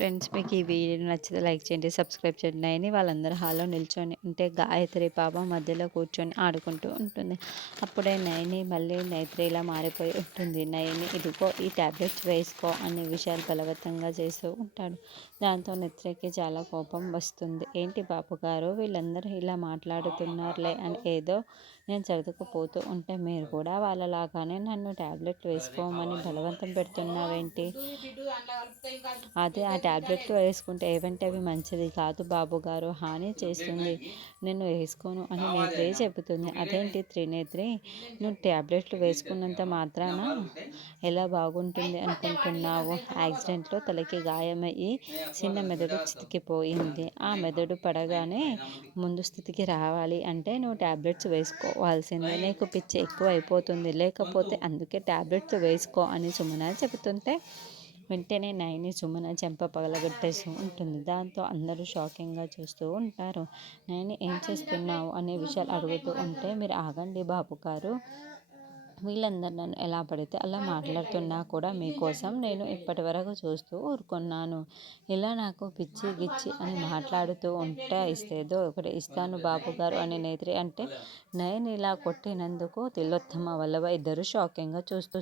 Friends, మీకు ఈ video నచ్చితే లైక్ చేయండి, సబ్స్క్రైబ్ చేయండి. నయని వాళ్ళందరూ హాల్లో నిల్చొని ఉంటే గాయత్రి పాప మధ్యలో కూర్చొని ఆడుకుంటూ ఉంటుంది. అప్పుడే నయని మళ్ళీ నైత్రి ఇలా మారిపోయి ఉంటుంది. నయని ఇదిగో ఈ ట్యాబ్లెట్స్ వేసుకో అనే విషయాలు బలవంతంగా చేస్తూ ఉంటాడు. దాంతో నైత్రికి చాలా కోపం వస్తుంది. ఏంటి బాబు గారు వీళ్ళందరూ ఇలా మాట్లాడుతున్నారులే అని ఏదో నేను చదువుకుపోతూ ఉంటే మీరు కూడా వాళ్ళలాగానే నన్ను ట్యాబ్లెట్ వేసుకోమని బలవంతం పెడుతున్నావేంటి? అదే ఆ ట్యాబ్లెట్లు వేసుకుంటే ఏవంటే అవి మంచిది కాదు బాబు గారు, హాని చేస్తుంది. నేను వేసుకోను అని నేత్రి చెబుతుంది. అదేంటి త్రినేత్రి, నువ్వు ట్యాబ్లెట్లు వేసుకున్నంత మాత్రాన ఎలా బాగుంటుంది అనుకుంటున్నావు? యాక్సిడెంట్లో తలకి గాయమయ్యి చిన్న మెదడు చితికిపోయింది. ఆ మెదడు పడగానే ముందు స్థితికి రావాలి అంటే నువ్వు ట్యాబ్లెట్స్ వేసుకోవాల్సిందే. నీకు పిచ్చి ఎక్కువ అయిపోతుంది, లేకపోతే అందుకే ట్యాబ్లెట్స్ వేసుకో అని సుమన చెబుతుంటే వెంటనే నయని సుమన చెంప పగలగొట్టేస్తూ ఉంటుంది. దాంతో అందరూ షాకింగ్గా చూస్తూ ఉంటారు. నయని ఏం చేస్తున్నావు అనే విషయాలు అడుగుతూ ఉంటే మీరు ఆగండి బాబు గారు, వీళ్ళందరూ నన్ను ఎలా పడితే అలా మాట్లాడుతున్నా కూడా మీకోసం నేను ఇప్పటి వరకు చూస్తూ ఊరుకున్నాను. ఇలా నాకు పిచ్చి గిచ్చి అని మాట్లాడుతూ ఉంటే ఇస్తేదో ఒకటి ఇస్తాను బాబు గారు అని నేత్రి అంటే నయని ఇలా కొట్టినందుకు తిలోత్తమ వల్లభ ఇద్దరు షాకింగ్గా చూస్తూ